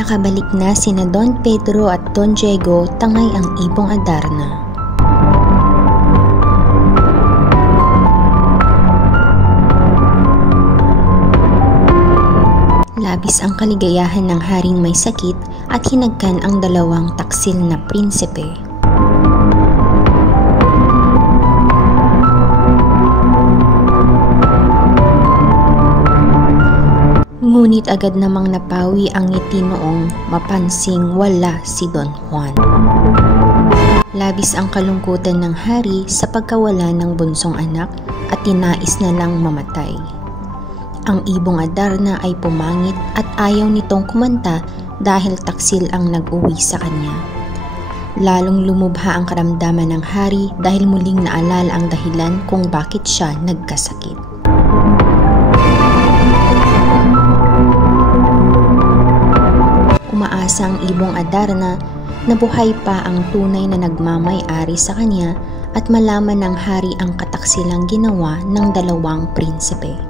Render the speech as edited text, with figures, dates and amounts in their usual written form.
Nakabalik na sina Don Pedro at Don Diego, tangay ang ibong Adarna. Labis ang kaligayahan ng haring may sakit at hinagkan ang dalawang taksil na prinsipe. Ngunit agad namang napawi ang ngiti noong mapansing wala si Don Juan. Labis ang kalungkutan ng hari sa pagkawala ng bunsong anak at tinais na lang mamatay. Ang ibong Adarna ay pumangit at ayaw nitong kumanta dahil taksil ang nag-uwi sa kanya. Lalong lumubha ang karamdaman ng hari dahil muling naalala ang dahilan kung bakit siya nagkasakit. Umaasa ang ibong Adarna na buhay pa ang tunay na nagmamay-ari sa kanya at malaman ng hari ang kataksilang ginawa ng dalawang prinsipe.